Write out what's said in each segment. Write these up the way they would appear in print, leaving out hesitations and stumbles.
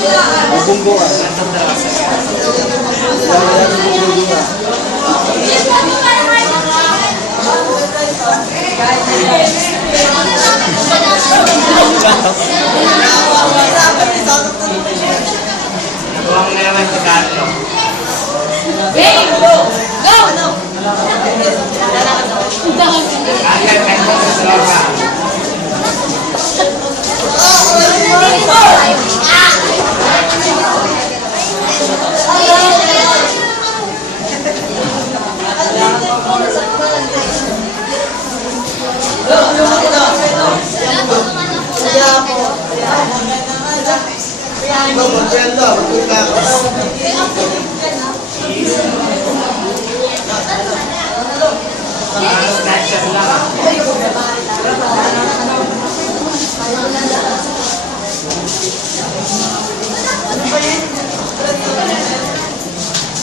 Bubunggo ah. Huwag na naman pagkato. Hey! Go! Agad kayo sa tropa.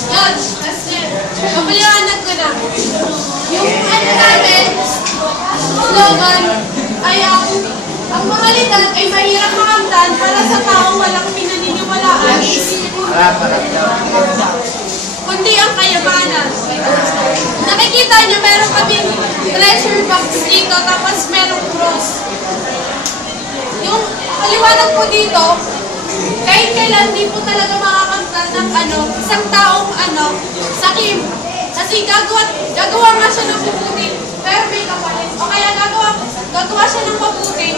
Yan! Papaliwanag ko na. Yung ano namin, slogan, ay ang mga litan ay mahirap makamtan para sa taong walang pinaniniwalaan. Kundi ang kayamanan. Nakikita niyo, meron kaming treasure box dito, tapos merong cross. Yung paliwanag po dito, kahit kailan di po talaga makakamtan ng isang taong sakim. Kasi gagawa nga siya ng mabuti, pero may kapalit. O kaya gagawa siya ng mabuti,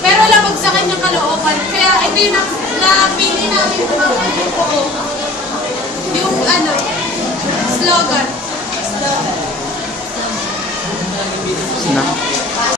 pero labag sa kanyang kalooban. Kaya ito yung napili namin yung slogan.